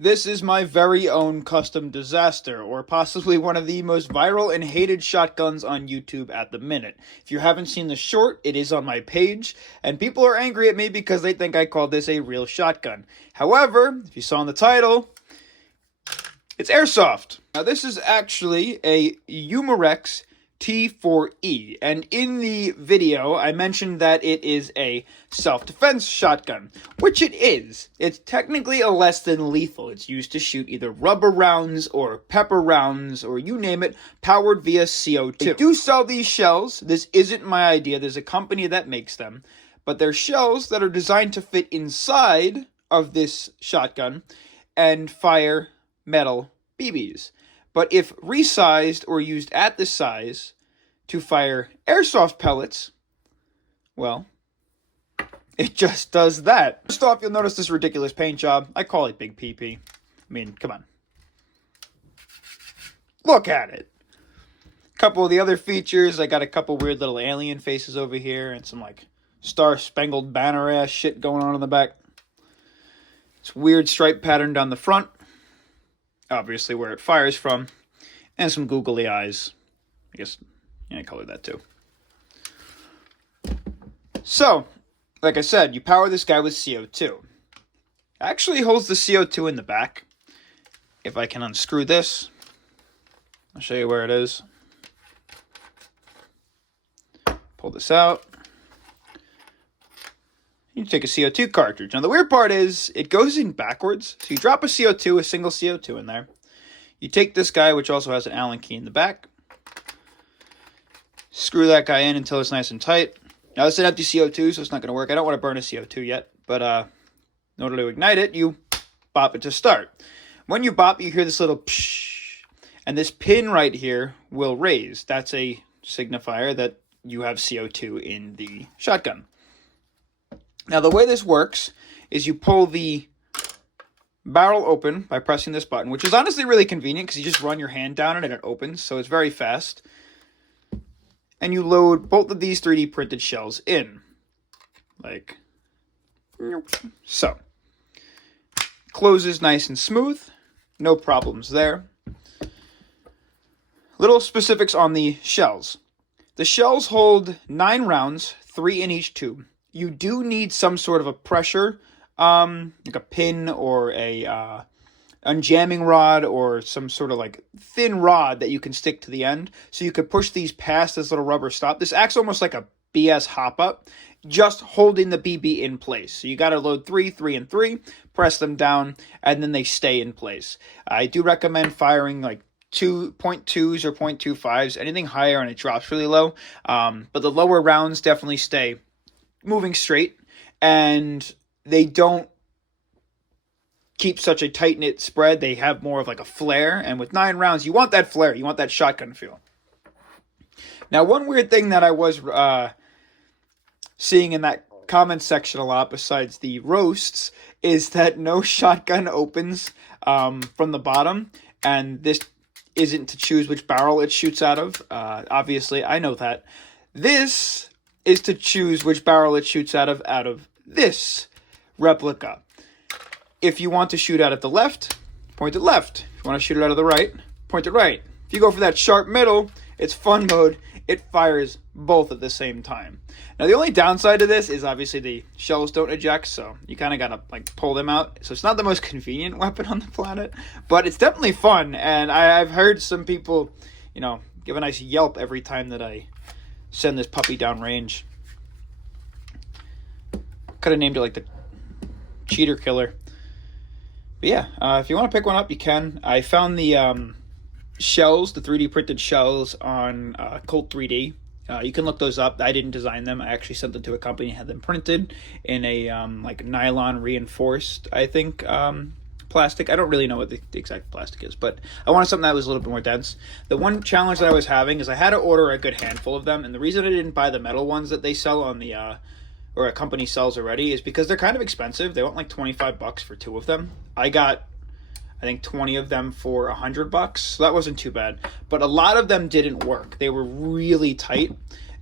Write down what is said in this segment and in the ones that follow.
This is my very own custom disaster, or possibly one of the most viral and hated shotguns on YouTube at the minute. If you haven't seen the short, it is on my page, and people are angry at me because they think I called this a real shotgun. However, if you saw in the title, it's Airsoft. Now this is actually a Umarex T4E, and in the video I mentioned that it is a self-defense shotgun, which it is. It's technically a less than lethal. It's used to shoot either rubber rounds or pepper rounds or you name it, powered via CO2. They do sell these shells. This isn't my idea. There's a company that makes them, but they're shells that are designed to fit inside of this shotgun and fire metal BBs. But if resized or used at this size to fire airsoft pellets, well, it just does that. First off, you'll notice this ridiculous paint job. I call it Big PP. I mean, come on. Look at it. A couple of the other features, I got a couple weird little alien faces over here and some like Star-Spangled Banner ass shit going on in the back. It's weird stripe pattern down the front. Obviously where it fires from, and some googly eyes. I guess, yeah, I colored that too. So, like I said, you power this guy with CO2. It actually holds the CO2 in the back. If I can unscrew this, I'll show you where it is. Pull this out. You take a CO2 cartridge. Now, the weird part is it goes in backwards. So you drop a CO2, a single CO2 in there. You take this guy, which also has an Allen key in the back. Screw that guy in until it's nice and tight. Now, it's an empty CO2, so it's not going to work. I don't want to burn a CO2 yet. But in order to ignite it, you bop it to start. When you bop, you hear this little psh. And this pin right here will raise. That's a signifier that you have CO2 in the shotgun. Now, the way this works is you pull the barrel open by pressing this button, which is honestly really convenient because you just run your hand down it and it opens, so it's very fast. And you load both of these 3D printed shells in. Like so. Closes nice and smooth. No problems there. Little specifics on the shells. The shells hold 9 rounds, 3 in each tube. You do need some sort of a pressure, like a pin or a unjamming rod or some sort of like thin rod that you can stick to the end. So you could push these past this little rubber stop. This acts almost like a BS hop-up, just holding the BB in place. So you got to load 3, 3, and 3, press them down, and then they stay in place. I do recommend firing like 2.2s or 0.25s. Anything higher and it drops really low. But the lower rounds definitely stay moving straight, and they don't keep such a tight-knit spread. They have more of like a flare, and with 9 rounds, you want that flare. You want that shotgun feel. Now, one weird thing that I was seeing in that comment section a lot, besides the roasts, is that no shotgun opens from the bottom, and this isn't to choose which barrel it shoots out of. Obviously, I know that. This is to choose which barrel it shoots out of this replica. If you want to shoot out at the left, point it left. If you want to shoot it out of the right, point it right. If you go for that sharp middle, it's fun mode. It fires both at the same time. Now, the only downside to this is obviously the shells don't eject, so you kind of got to like pull them out. So it's not the most convenient weapon on the planet, but it's definitely fun. And I've heard some people, you know, give a nice yelp every time that I send this puppy down range. Could have named it like the cheater killer. But yeah, if you want to pick one up, you can. I found the shells, the 3D printed shells on Colt 3D. You can look those up. I didn't design them. I actually sent them to a company and had them printed in a like nylon reinforced, I think, plastic. I don't really know what the exact plastic is, but I wanted something that was a little bit more dense. The one challenge that I was having is I had to order a good handful of them, and the reason I didn't buy the metal ones that they sell on the or a company sells already is because they're kind of expensive. They want like $25 for 2 of them. I got, I think, 20 of them for $100, so that wasn't too bad. But a lot of them didn't work. They were really tight,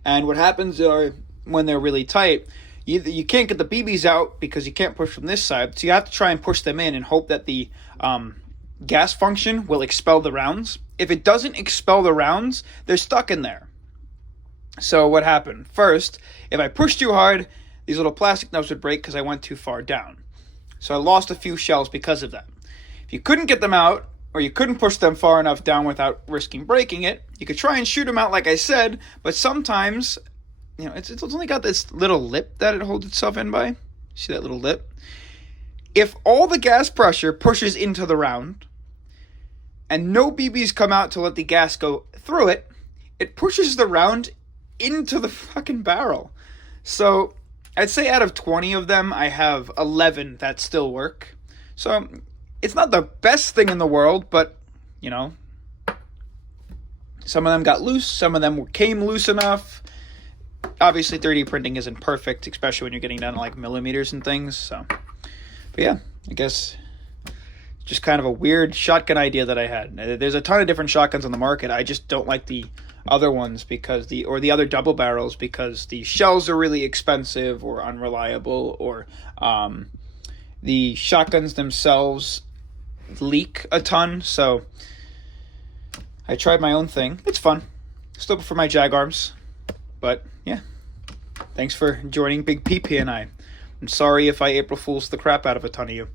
and what happens are when they're really tight, You can't get the BBs out because you can't push from this side, so you have to try and push them in and hope that the gas function will expel the rounds. If it doesn't expel the rounds, they're stuck in there. So what happened? First, if I pushed too hard, these little plastic nubs would break because I went too far down. So I lost a few shells because of that. If you couldn't get them out, or you couldn't push them far enough down without risking breaking it, you could try and shoot them out like I said, but sometimes, it's only got this little lip that it holds itself in by. See that little lip? If all the gas pressure pushes into the round, and no BBs come out to let the gas go through it, it pushes the round into the fucking barrel. So I'd say out of 20 of them, I have 11 that still work. So it's not the best thing in the world, but, some of them got loose, some of them came loose enough. Obviously, 3D printing isn't perfect, especially when you're getting down to like millimeters and things. So, but yeah, I guess just kind of a weird shotgun idea that I had. There's a ton of different shotguns on the market. I just don't like the other ones because the other double barrels because the shells are really expensive or unreliable, or the shotguns themselves leak a ton. So I tried my own thing. It's fun. Still for my Jag arms. But yeah. Thanks for joining Big PP and I. I'm sorry if I April Fool's the crap out of a ton of you.